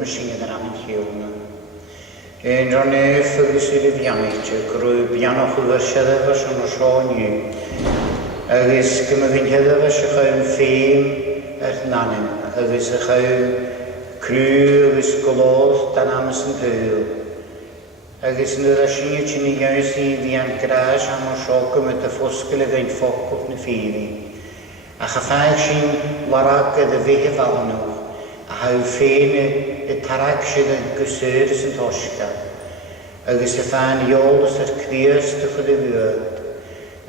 machine that I'm in and on a focused Bianich, grew Bianoch Shadavas on a show new. Agus gymryd heddaf ys ych ffeim nanim, agus ych crw, agus golodd dan amas yn pwyl. Agus yn ydw sy'n ydyn ni gael sy'n fi an gras am o sioc ym ydw ffosgol y gael ffocwch na ffeiri. A chaffael sy'n warag ydw fi hefal nhw, a haw ffein y tarag sydd yn gysur sy'n tosga. Agus y fan iolus ar crias dy chyd y fywyd.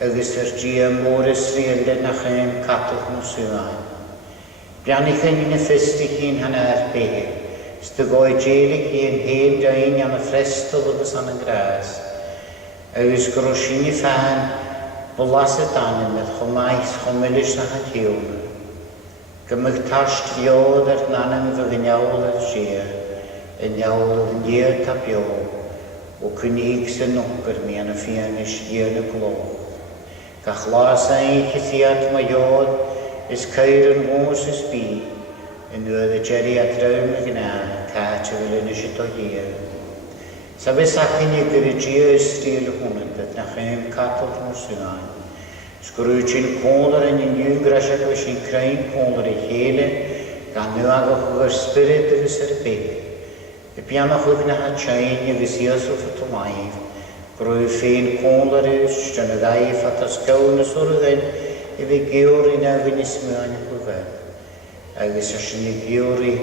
Agus gia môris rielde nach catwch nhw sŵan. Bianich yn un y ffystig hi'n hanner behe. Stygoi jelig hi'n hen dain an y ffrestol agus an y gras. Agus grosyn i fan bolas y danym edd chomais chomilis na hatiwn. Gymig tasht fiod ar nanym fy gynyawl ar gia. Yn iawl ar niad a bio. O cynnig sy'n nogr mi an y fianis i'n y glo. Gach las ein chythiad mae iod is cair yn mwys ys bi yn ywedd y geri a drawn y gyna caet y fel yn ysyd o hir. Sa fe sachin i gyda gia ystil y hwnnw dyd na chym catol nhw sy'n Sgrwyr ti'n cwndar yn yw grasag o sy'n creu'n cwndar i hele gan nhw agach o'r spirit ys yr beg. Y pianach o gyna ha chain i fysias o ffatomaif. Grwy ffein cwndar ys, dyn y ddau ffatas gawn y swrddyn i fi giwr i na fy'n ismyn y gwybod. Agus sy'n i giwr i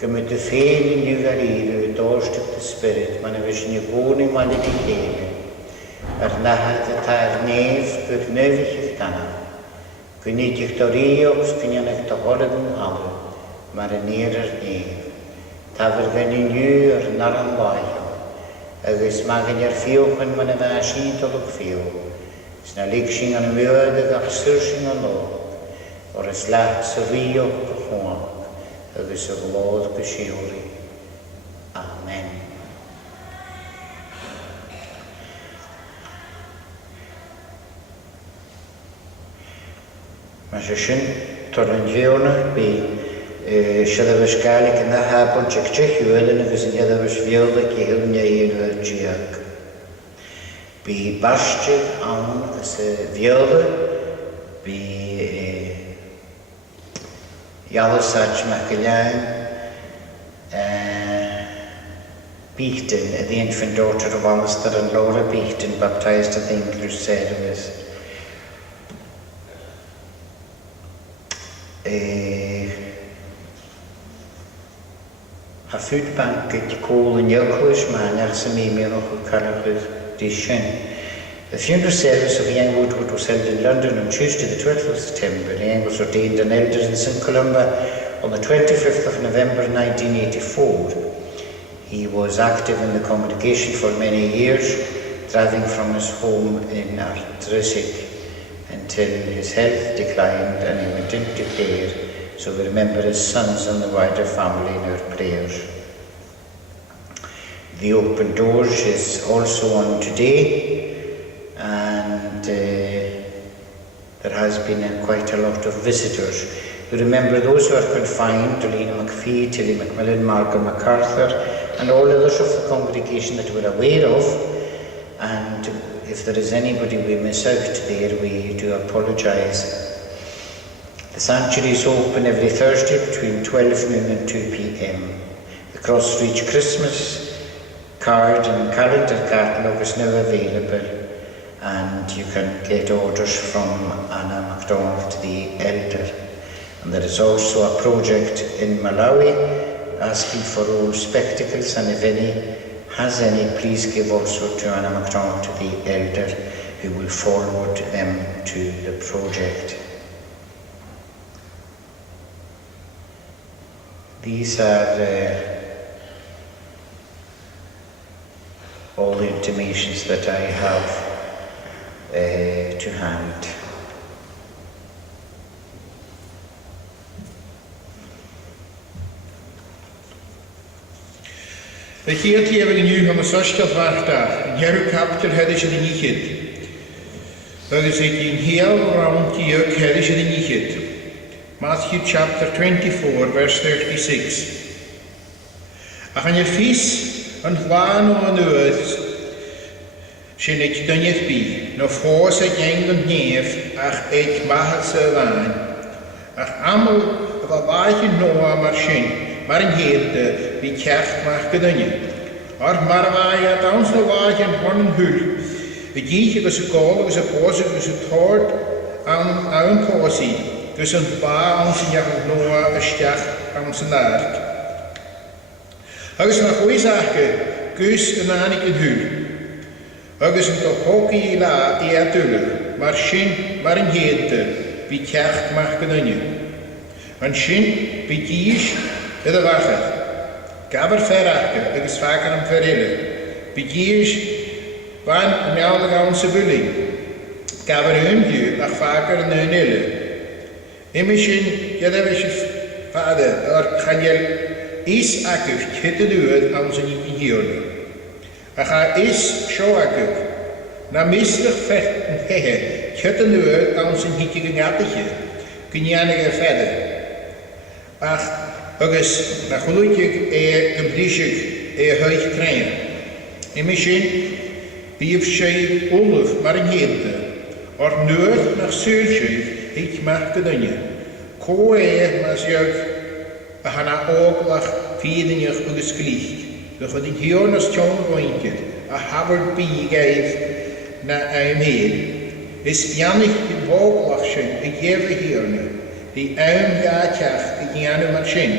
gymryd y ffein i niw ar i'r y dorstych dy spirit, ma'n y fysyn i gwyn i ma'n i hele. Ar nahad y ta'r nef gyr nefych i'ch dana. Gwneud i'ch doriog sgynnion eich dohoryd yn halw, mae'r nir ar nef. Tafyr gan i niw ar nar yn waith. Agus magen ar fiwch yn ma'n yma sy'n tolwg fiw. Sna lig sy'n an ymwyd ag syr sy'n an log. O'r yslat sy'n fiwch gychwag. Agus y glod gysiwri. Amen. Mae sy'n torlyn fiwna bi Siadaf ys gael yn y habon tech ywyd yn y fysyn siadaf ys fiol ac i hylnia i'n yr diag. Bi bastig awn ys y fiol, bi ialus ach Macallan, Beaton, the infant daughter of Alistair and Laura Beaton, baptized at the English service. A food bank at Cole and Yokoish man as a meme of Calabrishan. The funeral service of young Woodward was held in London on Tuesday the 12th of September. Young was ordained an elder in St Columba on the 25th of November 1984. He was active in the congregation for many years, driving from his home in Arthrisic until his health declined and he went into care. So we remember his sons and the wider family in our prayers. The Open Doors is also on today, and there has been quite a lot of visitors. We remember those who are confined, Dolina McPhee, Tilly McMillan, Margaret MacArthur, and all others of the congregation that we're aware of. And if there is anybody we miss out there, we do apologise. The sanctuary is open every Thursday between 12 noon and 2 p.m. The Crossreach Christmas card and calendar catalogue is now available, and you can get orders from Anna MacDonald, the elder. And there is also a project in Malawi asking for old spectacles, and if any has any, please give also to Anna MacDonald, to the elder, who will forward them to the project. These are all the intimations that I have to hand. The heert hier in u van de soskel wacht in Jeru capital heddish in Ichid. Dat is het in heel round hier heddish in Ichid. Matthew chapter 24 verse 36. Ach an yr ffys yn hlaen o nŵyd sy'n eich dynydd bi, no ffos eich ein yn nef ach eich mahal sy'n ddyn. Ach aml y fath yn noa mar sy'n, mar yn hedd fi cecht mach gydynydd. Ar mar fai a dawns na waith yn hon yn hwyl, y gych agos y gol agos y bos agos y tord awn posi, agos yn ba awn sy'n iach yn noa ysdiach awn sy'n arg. Agos na chwys achga, gys yn anig yn hwyl, agos yn dohogi I la I adwylwg, mar sy'n mar yn hedd fi cecht mach gydynydd. Yn sy'n fi gys ydw fachad. Gabar ferachga agos fagar am ferile. Begis van meawd gawn sybulig. Gabar ymdiw ach fagar yn ynile. Imisyn gyda fe fada o'r chaniel is agwf cyda dwyd am sy'n I hiwn. Ach a is sio agwf. Na misrych fech yn hehe cyda dwyd am sy'n hitig yn gadych. Gynnianig y feda. Ach agus na chulwygig gymrysig hych trein. Imisyn, byf sy'n olwg mar yn hedd, o'r nŵr nach sylsydd eich mach gydynia. Co mas iag a hana oglach ffydd yn eich agus glycht. Dych oedd yn hion os tion roengyr a hafod bygaeth na aym hedd. Ysbianig yn oglach sy'n y gefa hion. Die aym gaatjach I gianum ar sy'n.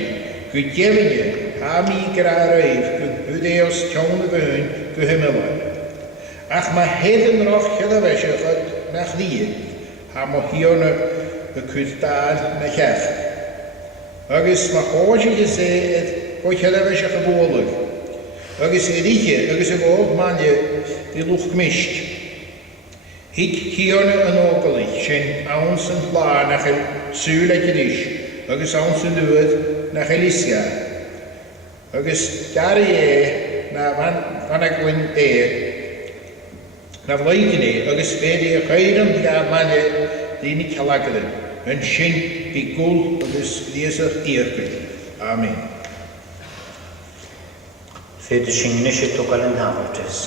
Gwy gefynia, ha mi gra rhaid, gwy hwdeos tion y fyn, gwy hymyla. Ach mae hedd yn roch chyda fesio chod nach ddyn, ha mo hion y cwydad na chach. Agus mae hoes I gysedd o chyda fesio chyfwolwg. Agus edrych, agus y fod manya I lwch gmysg. Hig hion yn ogolig, sy'n awns yn hla nach el sŵl ag ydys, agus awns yn dwyd nach elisia. Agus gari na fan ag wyn na flaigyn agus fedi y chweir yn gael manya ddyn I calagydyn, yn sy'n fi gwl agus ddiesach iargyd. Amen. Fede sy'n nisio togal yn hafartis.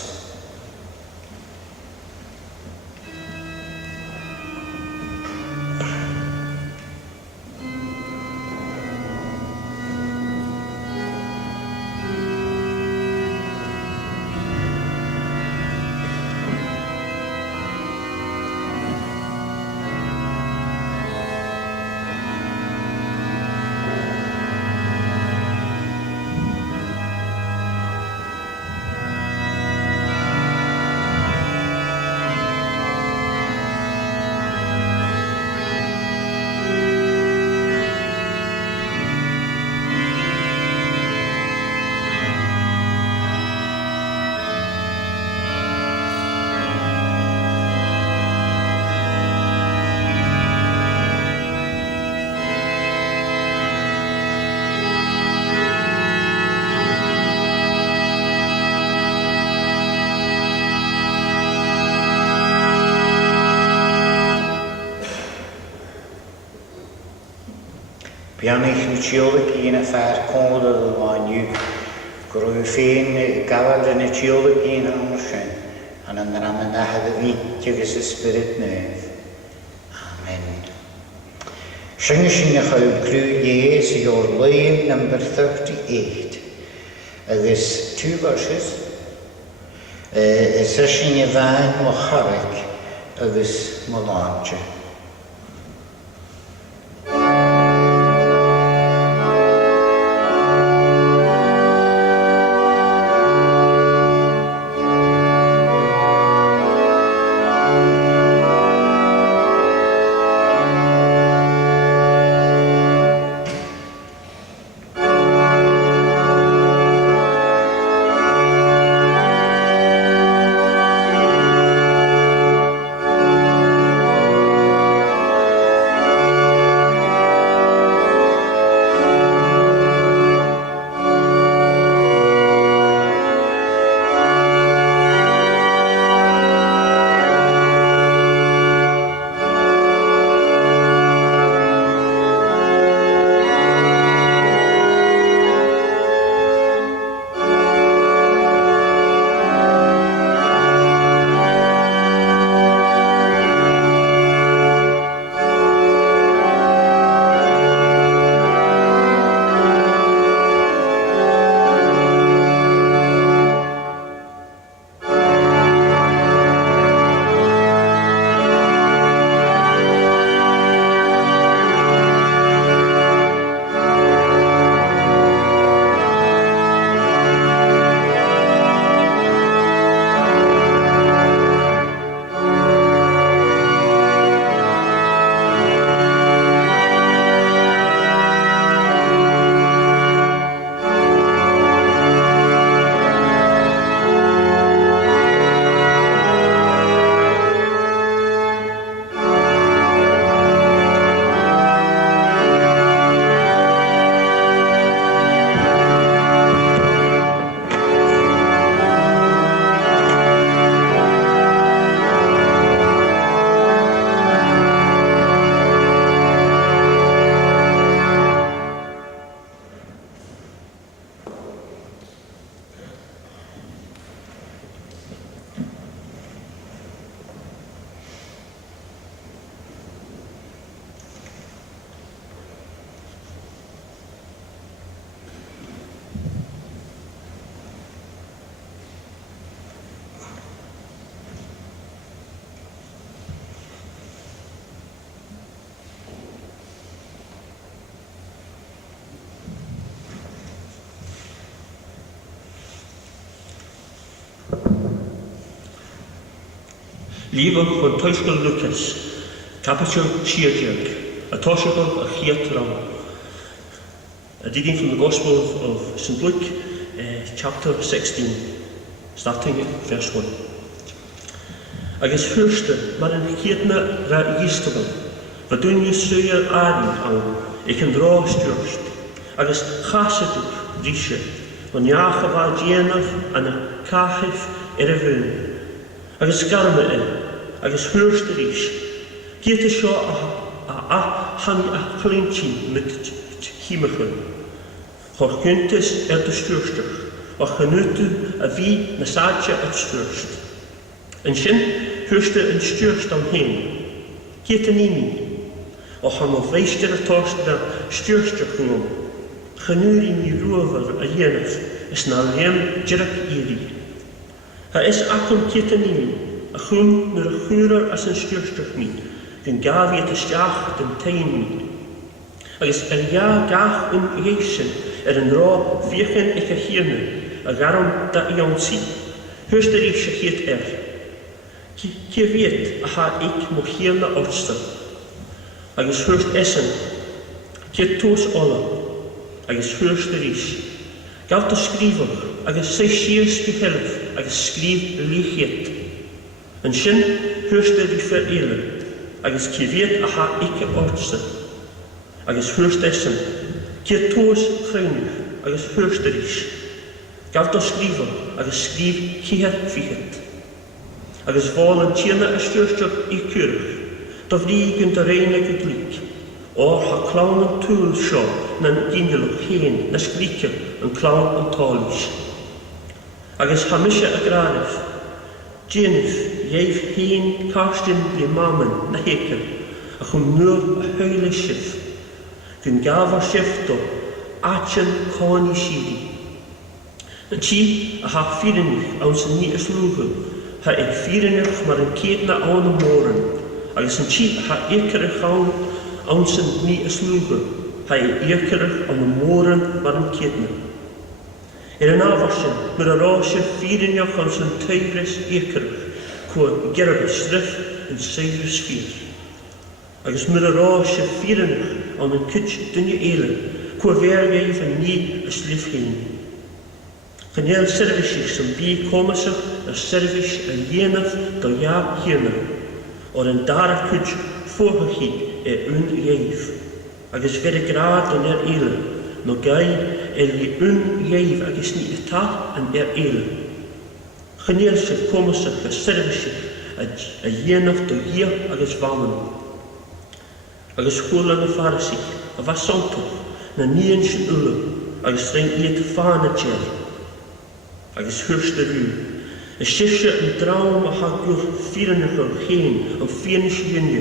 Bianich mitiolwg un a ffair cwngl o ddwaniw, grwy ffyn gafal yn y tiolwg un am sy'n, an yn ram yn ahad y fi, tigys ysbryd nef. Amen. Sy'n sy'n eich o'r grwy Ies I o'r leim number 38. Agus 2 verses. Sy'n y fain o charag agus molantje. Lífa chun Tuiscail Lucas, Capital Chiajiag, a Toshagal a Chiatram. A reading from the Gospel of St. Luke, chapter 16, starting at verse 1. Agus fyrste, mar yn chiedna ra Ystabal, va dyn Ysrwyr Arin awn, ik yn dro styrst, agus chasadwch ddysio, van iach a fa dienaf an y cachif y fyn, agus garma agus fyrste rys, giet y sio a han a chlintyn mit himachyn, chor gyntis dy styrstach, o chanutu a fi na sadja at styrst. Yn sin, hyrste yn styrst am hyn, giet yn imi, o ham o feistir a torst na styrstach hwnnw, chanur i mi rwafar a yenaf, is na leem jirak iri. Ha is acwn giet yn imi, a chwm nyr a chwrar as yn styrstach mi, gyn gafi at y stiach dyn tein mi. Agus ia gach yn ieisyn yn rô fiechan ik a hirne, a garam da ionsi, hyrste rys a hiet Cie weet a ha ik mo hirna orsta, agus hyrst essen, cie toos olla, agus hyrste rys. Galt a skrifach, agus se siers behelf, agus skrif lichiet. Yn sin hyrste rys eile, agus cie weet a ha ik a orsta, agus hyrst essen, cie toos chreinig, agus hyrste rys. Galt a skrifach, agus skrif kiet fiet. Agus fôl yn tiena a styrstach I cyrch, da frig yn dy reinig y glyc, o'r ha clawn yn tŵl sio na'n gynilwch hen na sgricio yn clawn yn tolis. Agus ha mysio a granif, djenif ieif hen karstyn bli mamen na heker, a chwn nŵr a heule sif, gyn gafar sifto, atchen coni siri. Yn ti a ha fyrinig awn sy'n ni yslugen, ha ik fyrinig mar yn keedna aan de moren, agus yn ti ha ekerig awn sy'n ni yslugen, ha ekerig aan de moren mar yn keedna. Yn afarsin, myr a rásio fyrinig awn sy'n teigris ekerig, kwa gerab strif yn seigris fyr. Agus myr a rásio fyrinig awn yn kytch dynja eile, kwa vergeif yn ni yslif heen. Ganeel servicig sy'n bi komisig a service a yenaf do ja hirna, or een darach kudj voorgegiet ieif. Agus verre graad dan eile, no gai li ieif agus ni eta an eile. Ganeel sy'n komisig a servicig a yenaf do ja agus wamen. Agus chwla na farisig, a vasontoch, na nien sy'n ule, agus rein iet fana tjer. Agus hyrste rú. Y sifse yn draum a hagwch fyrinig o'r hyn o fyrinig ynnu,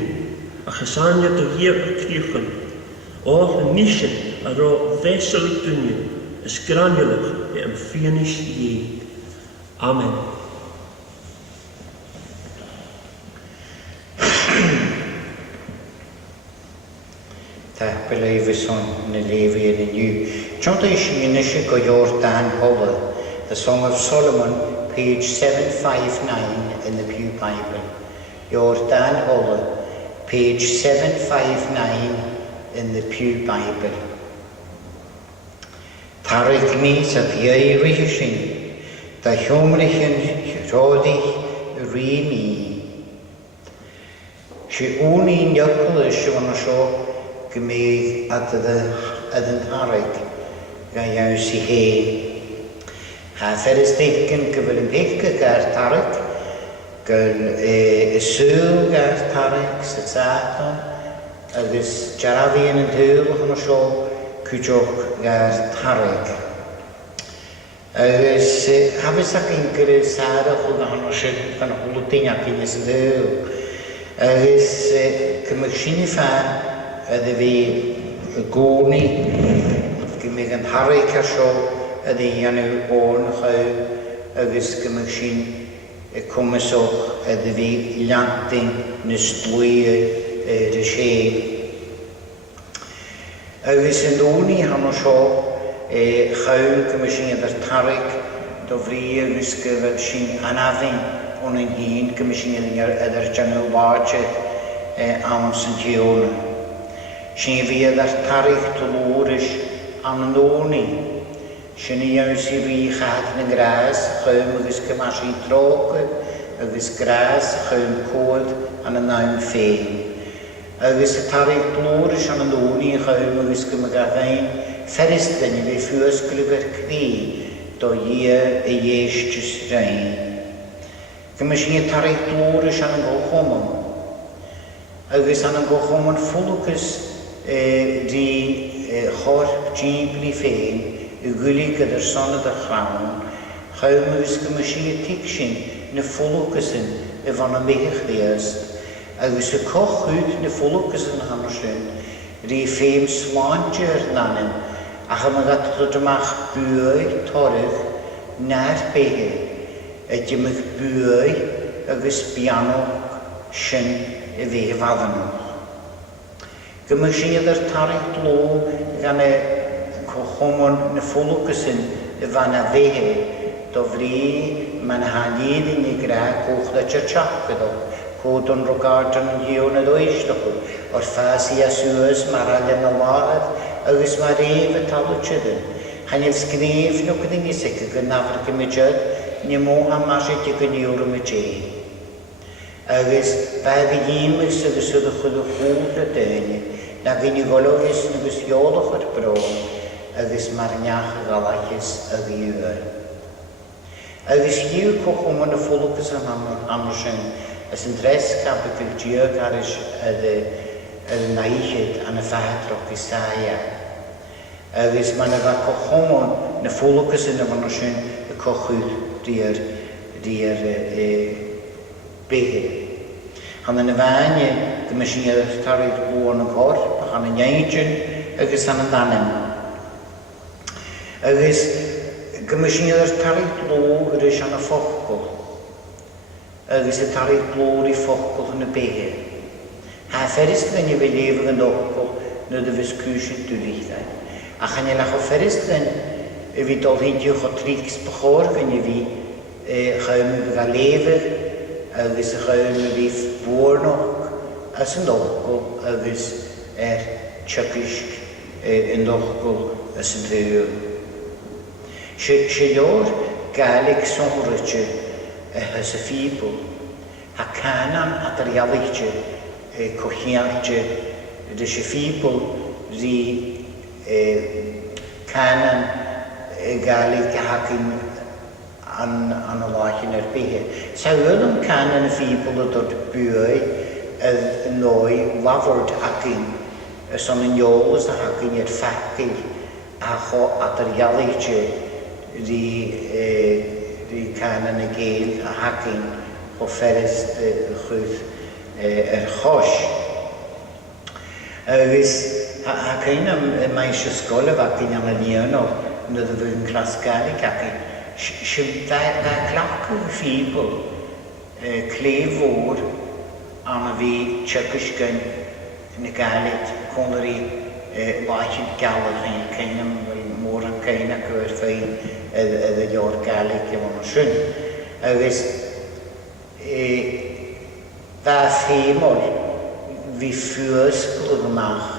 a chasaniad o hier a criochan, o'r yn nisyn a ro fesel I dynnu, ys graniolach yn fyrinig ie. Amen. Tak beleven son in de leven in de nu. John de Schinische go Jordan Holle. The Song of Solomon, page 759 in the Pew Bible. Jordan Holle, page 759 in the Pew Bible. Tarig mi sa piei rihishin, da hiomrichen rodig ri mi. Si unin jakul siwana sio gymig at yn tarig ga iawn si hei. Ha feristeiken gyfer yn peica gair tarig, gyl sŵl gair tarig sy'n sadon, agos jarafi yn hwyl hwnnw sio cwydioch gair tarig. Agos hafys ac yn gyrru sadach hwnnw sio gan hwnnw dyniad yn hwyl. Agos cymryd sy'n I fan ydy fi y gwni, gymryd yn tarig a sio ydy anw o'n chaw agos gymryd sy'n cwmysoch ydy fi lantyn nes dwy y sé. Agos yn dŵni hann o sio chaw gymryd sy'n ydy'r tarig do fri agos gyfer sy'n anafyn o'n yn hyn gymysyn ydy'r janel báte am sy'n tiona. Sy'n fi ydy'r tarig dlwrys am yn ôni. Sy'n iawn sy'n fi chad yn gras, chym agos gymasi drog, agos gras, chym cwyd an y nawn ffein. Agos y tarig dlwrys am yn ôni, chym agos gymagafain, feristyn i fi ffwys glwgar cni, do ie y ieistus rhain. Gymysyn i tarig dlwrys am yn golchomon. Agos an yn golchomon ffwlwcus di chorp jibli ffein, y gwyli gyda'r sonad y chrawn, chawm agos gymysyn i ticsyn na ffwlwcus yn y fan y mech ddiast. Agos y cochwyd na ffwlwcus yn hanosyn, ri ffeim swantir nanin, ach am agat dod ymach bwy torydd na'r behe, ydym ych bwy agos bianog sy'n y fe faddanwch. Gymysyn ydy'r tarig dlo gan y cochomon na ffwlwcus yn y fan a fehe, do fri ma'n hanid yn y gra coch da tchach gydo. Cod o'n rogardan yn hiwn y ddwyslwch o'r ffasi a sŵs mae'r alian o wahad agos mae'r ef y talw chydyn. Chanel sgrif nhw gyda'n isig y gynnafr gymryd ni mo am asid i gyniwr am y je. Agos faedd i hymys agos oedd y chwyd o chwyd y dyn na gyn i golwys yn agos iolwch o'r bron agos mae'r niach y galachus y gwyr. Agos hiw cochwm yn y ffwlwcus am rysyn as yn dres gabig y diog ar y naihyd an y ffadroc i saia. Agos mae'n yfa cochomon na ffwlwcus yn y fan sy'n y cochwyd di'r behe. Han yn y fany gymysyn i'r tarig bwon y gorp, ac an y neidion agos an y danem. Agos gymysyn i'r tarig dlo yr eich an y ffocol. Agos y tarig blwr i ffocol yn y behe. Ha fferist gan i fe lefydd yn ocol nid y fys cwysyn dwrithau. A chan i lach o fferist gan y fi dol hidiwch o trics bachor gan i fi chawm i gael lefydd agos y chawm i fi bwrnoch as yn ocol agos tchygysg yn ocol as yn fyw. Siolor gaelig somrwtio hys y ffibl, ha canan at yr ialigtio, cochiartio, rys y ffibl ri canan gaelig hacyn an y lachin yr behe. Sa yw'n canan y ffibl o dod bwy yn noi laford hacyn, son yn iolos a hacyn i'r ffacil a cho at yr ialigtio ri canan y gael a hacyn o fferist chwyd chos. Agos hacyn am maes ysgol y facyn am y lion o nid y fwy'n clas gael hacyn. Sy'n dda clac y ffibl clef fawr am y fi tchygysgyn yn y galet cwnnw i lachin galad hyn am môr yn cain ac o'r ffein y ddio'r gaelig i fan o syn. Agos, dda ffeimol fi ffwys glwgmach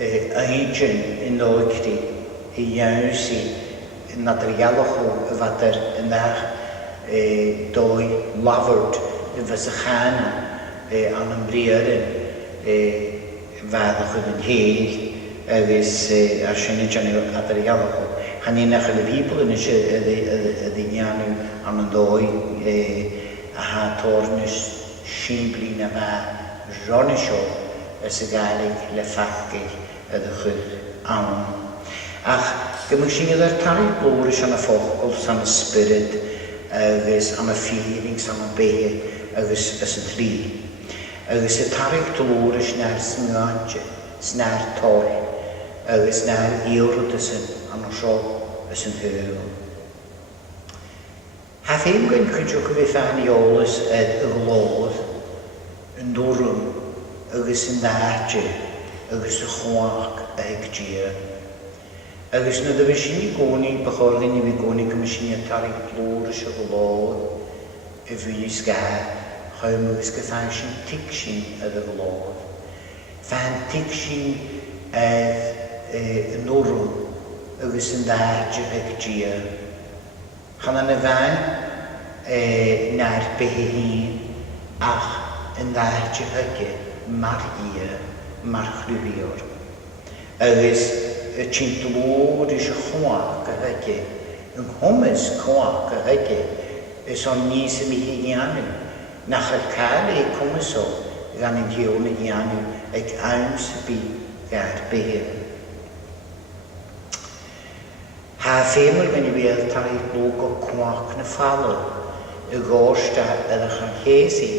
eidyn yn oegdi i iawn si nad yr ialwch o y fadr ynach doi laford y fys y chana an ymbriarin faddwch yn heil agos ar sy'n y janel nad yr ialwch o. Han i'n eich y fibl yn eisiau y ddinianw am yn doi a ha tornus simbli na fa ronisio ys y gaelig le ffacil y ddechrau am. Ach, gymysyn ydy'r tarig blwr ys an y ffocol san y spirit agos am y feelings am y behe agos ys y tli. Agos y tarig dlwr ys na'r smyantio, sna'r tor agos na'r iwrwyd ysyn an o sio ys yn hyl. Ha ddim gyn chydwch y fydd an iolus y glod yn dwrwm agos yn ddartio agos y chwach ag dia. Agos na dy fysyn i gwni bychorddyn i fi gwni gymysyn i tarig blwr ys y glod y fwys gael, chym ys gyfaen sy'n tig sy'n y ddylod. Fan tig sy'n nôrwm, ys yn ddardio ag gia. Chan yn y fan na'r behe hun, ach yn ddardio ag mar ia, mar chlwbiwr. Ys y tîntlwr ys y chwag ag yn chwmys chwag ag ys o'n nis y mi higiannu. Nach yr cael ei cwmyso gan yn hiwn y giannu ag awns y bu gair behe. Ha ffeimr gan I fydd ta'r ei blwg o cwag na ffalo y gorsta ydych yn hesi.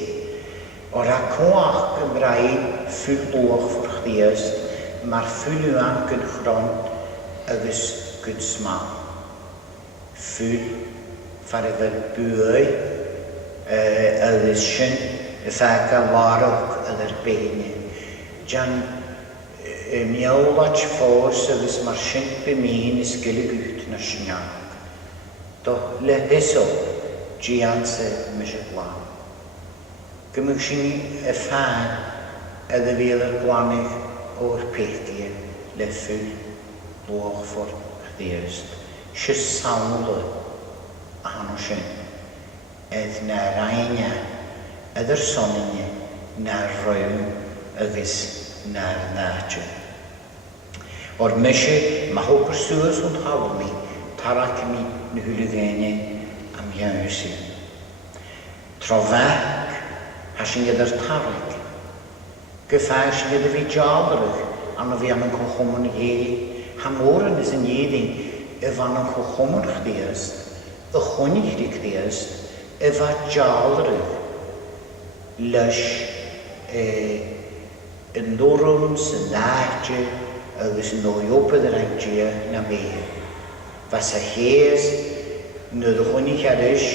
O'r a cwag yn brain ffylwch ffwrch ddiast mae'r ffylwang yn chront agos gyd sma. Ffyl far y fel bwy agos sy'n y ffag a warwg ydych beini. Jan miawlach ffors agos mae'r sy'n bymyn ysgil y gwyt na syniag. Do le heso gian se mysig lan. Gymig sy'n y ffag ydych fel yr gwanig o'r pethau le ffyl lwch ffwr chdiast. Sys sawl a hanno sy'n edd na rhaenia edd yr sonini na'r rhawn agos na'r nadju. O'r mysig mae hwg yr sŵs o'n hawl mi tarak mi nhwylygeni am iawnsi. Trofag hasyn gyda'r tarig. Gyffair sy'n gyda fi jalrwg anna fi am yn cochwmwn ie. Hamoran is yn iedyn y fan yn cochwmwn chdiast, y chwnig di chdiast, y fa jalrwg lys y nôrwm sy'n nadju agos yn oiopad yr anglia na me. Fas a hes nid y chwnig arys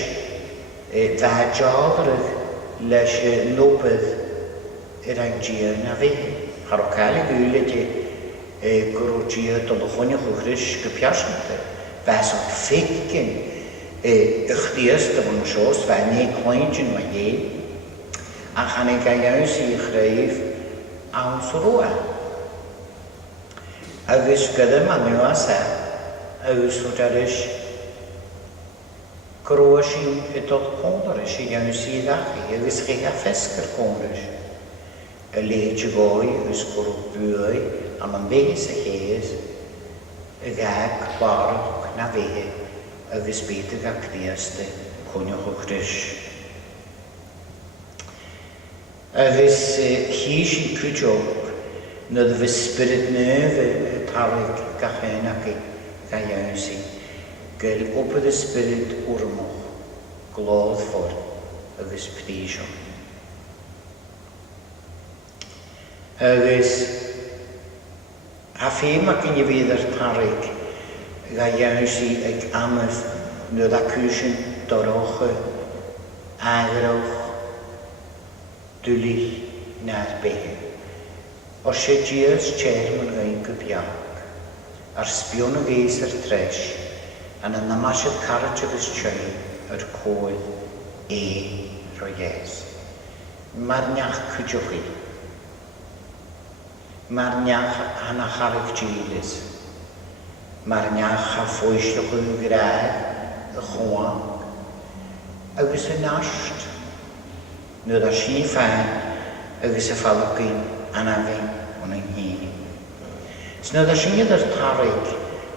fa jalrwg lys y nopad yr anglia na fe. Har o cael ei gwylid gwrw gia dolwchwni chwchrys gypiasnach. Fas o'n ffegin ychdias dy fwn sios fa neu cloenjyn ma ie. A chan ei gael iawn sy'n chreif awn sroa. Agos gyda manw a sa, agos o darys gwrw sy'n ydod cwndrys i iawn sy'n ddachi, agos chi a ffesgyr cwndrys. Y leid y goi ys gwrw bwy am yn beis y ches y gag barwch na fehe agos byd y gag diast y cwnioch o chrys. Agos hi sy'n cwdiog nad fy spirit nef y tarig gachen ac ga iawn si gael gwbod y spirit wrmoch glodd ffordd agos pdisio. Agos a ffeim ac yn I fydd yr tarig ga iawn si ag amaf nid a cwysyn doroch agrowch dwli na'r behe. O se dias chairman gain gybiag ar sbion o geis yr tres an yn namasyd carach agos chai yr coed roies. Mae'r niach cwdioch I. Mae'r niach hana charig jilis. Mae'r niach a ffwysdwch yw graag y chwang. Agos y nasht. Nid a sy'n fan agos y falogyn anafyn o'n yng Nghymru. Nid a sy'n ydy'r tarig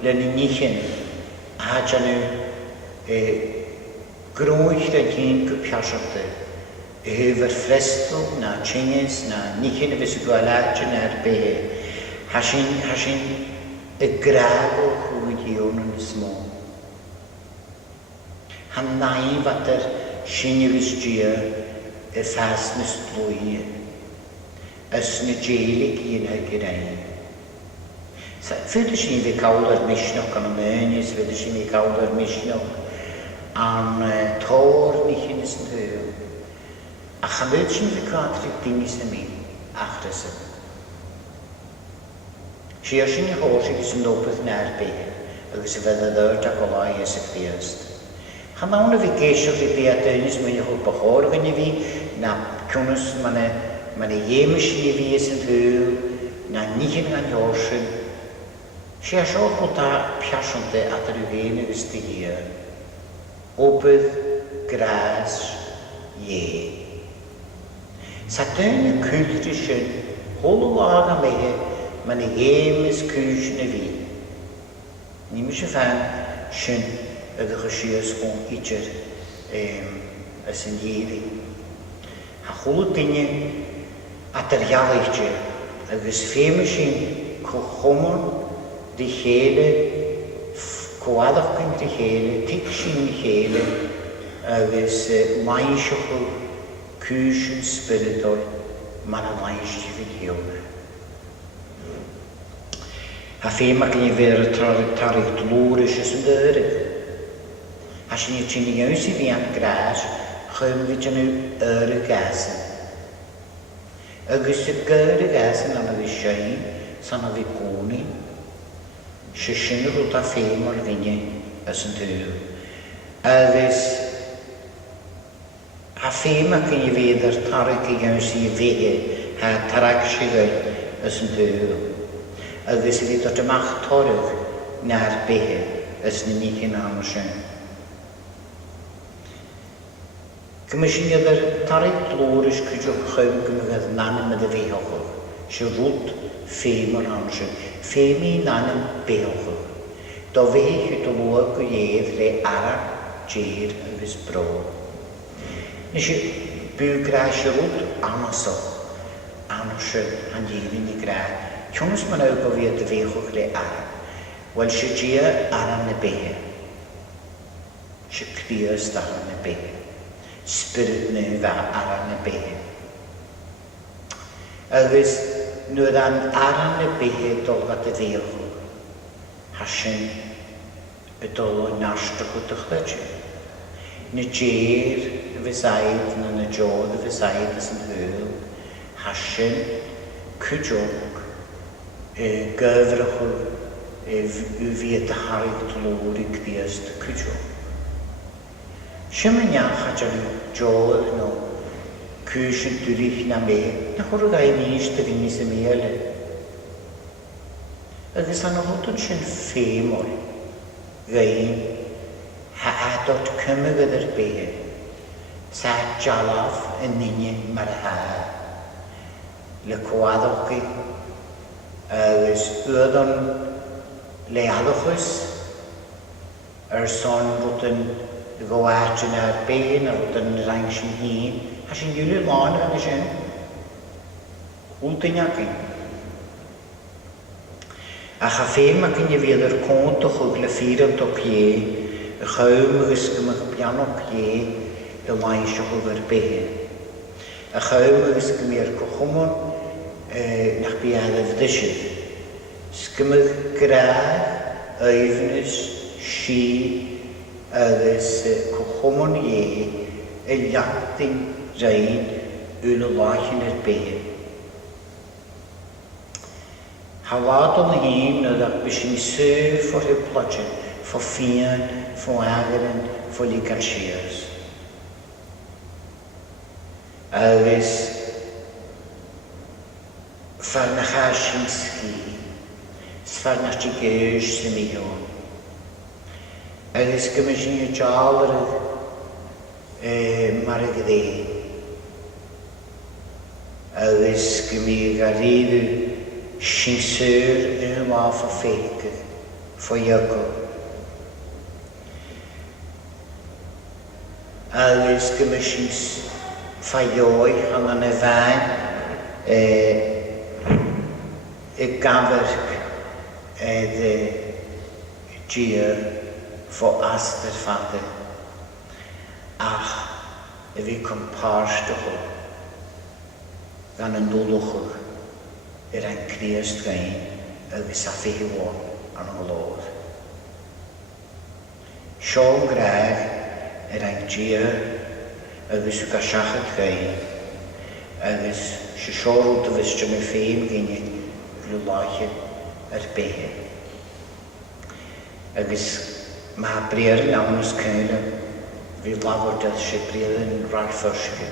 le ni nichen a janw grwych da gyn gypiasagda. Hyfer ffrestol na tjengis na nichen y fys y gwaladja na'r behe. Hasyn y graag o chwyd iwn yn ysmo. Han naif at yr sy'n y fys gia y ffas nes blwy. Ys na jeilig i'n hygyrain. Fydd sy'n fi cawl ar misnioch gan y mynis, fydd sy'n fi cawl ar misnioch am tor nichen ys yn hyw. A chanwyd sy'n fi cadrig dinis na mi, achrysyn. Siar sy'n I hos ag ys yn nopeth na'r behe, agos y fedd y ddyrd ac olai ys y chdiast. Hanna vi geisio fi bi adynus mynd i hwb o chor gan i fi, na cwnus ma'n iemis i fi sy'n hwyl, na nich yn gan iorsyn. Si a sio chwb da piasonde at yr yw'n ygys dy hir. Obydd, gras, ie. Sa dyn y cwlti sy'n, hwlw ag am ehe, ma'n iemis cwys na fi. Ni mis y fan sy'n ydych y sias o'n idr ys yn hiri. Ha chwlw dyni at yr ialaitio, agos ffeim sy'n cwchomon di chele, cwadach gyn di chele, tig sy'n di chele, agos maisio cwysyn spiritol, ma'n a maisio fi diog. Ha ffeim ac yn i fer y tarig dlwr ys yn dyrig. A sy'n i ti'n iawn sydd fi am gras, chym fi ti'n yr y gasen. Agos y gyr y gasen am y fi sy'n, san a fi gwni, sy'n y rwyd a ffeim o'r fyny ys yn dyw. Agos, ha ffeim ac yn i fydd yr tarig i iawn sydd fi, ha tarag sydd ys yn dyw. Agos i fi dod ymach torig na'r behe ys ni ni hyn am sy'n. Gymysyn ydy'r tarig glwr ys cwydio'ch chym gymygydd nanem ydy fehochwch. Sy'n rwyd ffeim o'r hansyn. Ffeim i nanem behochwch. Do fehi hyd o lwag o iedd le ara gyr ygys bro. Nes i byw gra sy'n rwyd anasoch. Anosyn hanifin i gra. Tionis ma'n awg o fi ydy fehochwch le ara. Wel sy'n gyr ara na behe. Sy'n crio ystach na behe. Spirit neu fa aran y behe. Agos, nhw'n aran y behe dolgat y ddeilchw. Hasyn y dolo nastach o dychled. Ny gyr y fysaid, na jod y fysaid ys yn hwyl. Hasyn cwjog gyfrachw yw fi y daharig dlwr i gdiast y cwjog. Sy'n mynd iach a jan jol no cwysyn dwrych na me, na chwrw gai mis dy fi'n mis y meil. Agos an o hwtwn sy'n ffeimol, gai ha adod cymig ydy'r behe, sa jalaf yn nynyn mar ha, le cwadogi, agos ydon le adochus, son rwtyn go at yn ar bein ar ydyn yr ein sy'n hun, a sy'n gwyli'r lawn gan y sy'n. Wltyn iacyn. A cha ffeim ac yn i fydd yr cont o chwg le ffyr am do pie, y chawm y gysgym ag y piano pie, y lain sy'n chwg ar bein. Y chawm y gysgym i'r cochwmon, nach biad y fydysyn. Sgymydd gra, oefnus, si, agos cochomon ie y liactyn rhain yw'n y lachin yr behe. Hawad o'n hyn oedd ac bysyn sy'n ffwr y plodyn, ffwr ffian, ffwr agren, ffwr ligan siars. Agos ffar na chasyn sgi, sfar na ti gyrsh sy'n mion. Agos gymysyn i jalar mar y gydde. Agos gymig a rydw sy'n syr yn y waf o ffeig, ffo iago. Agos gymysyn ffaioi angen y fan y gafarg y gyr fo aster fadde, ach y fi compars dy hwyl, gan y nôlwchwch ein criast gain agos a fi hiwon an hwlod. Sion graag ein gyr agos yw gasiachad gain, agos sy'n siorw dy fysio me ffeim gynnu glwlachyd ar behe. Agos mae briar yn awn ys cael vi lawr dydd Sibriel yn Radfordshire.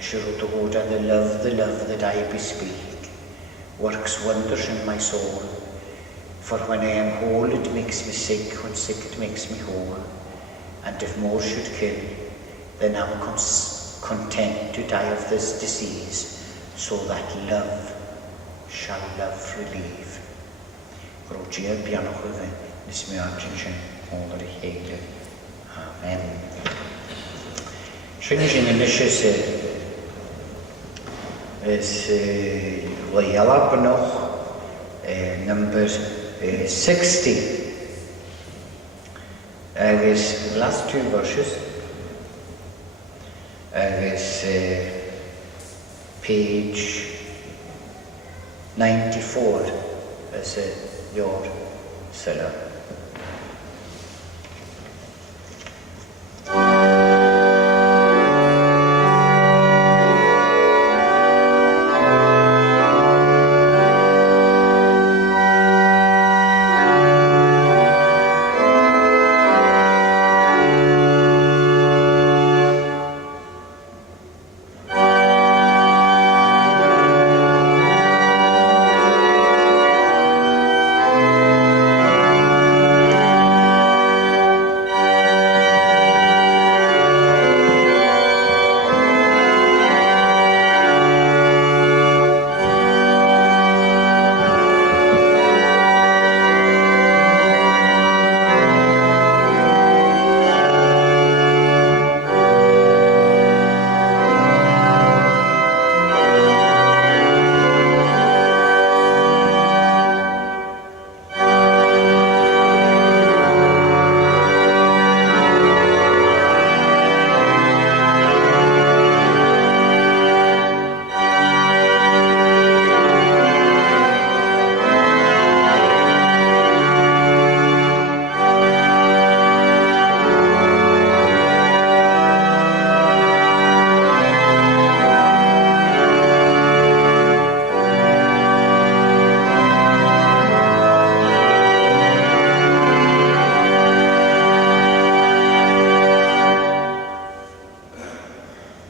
She wrote the word, the love that I bespeak works wonders in my soul. For when I am whole, it makes me sick. When sick, it makes me whole. And if more should kill, then I'm content to die of this disease, so that love shall love relieve. Roger Bianoch Uven, Nis Miarjin, all the Hegel. Amen. Shrinjin Initius is Layala Banoch, number 60. Agus last two verses. Agus page 94 is your seller.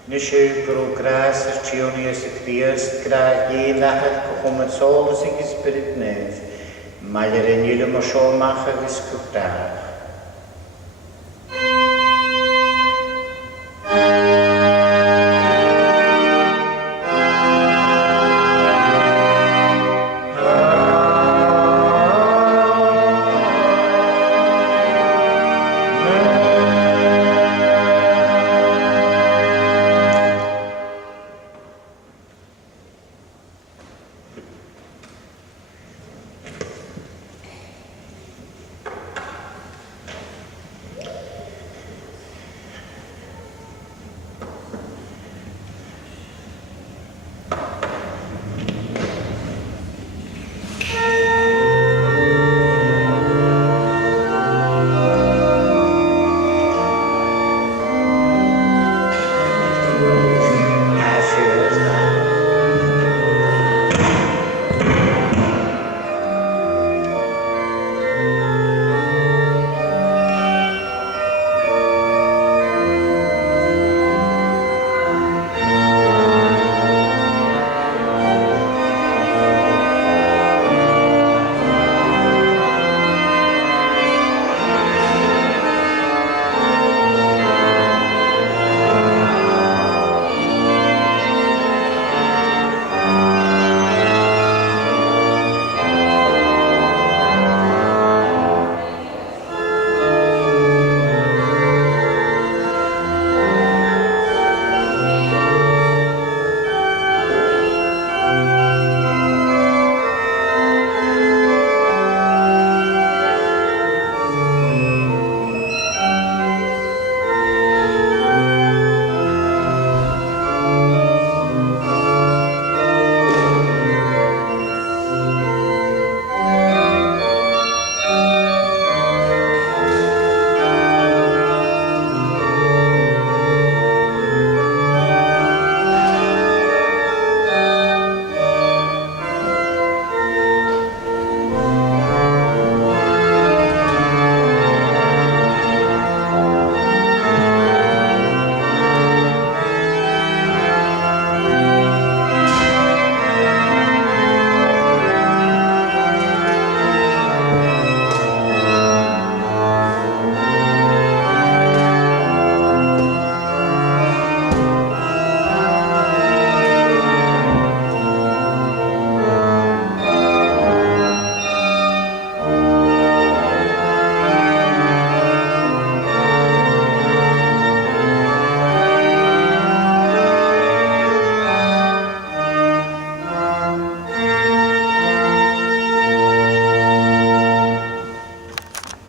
Nishu gro gras ar tionius y bios gra ie nachad cochum yn sol ysig ysbryd nef, mae'r enil ym o sio mach ag ysgwrdach.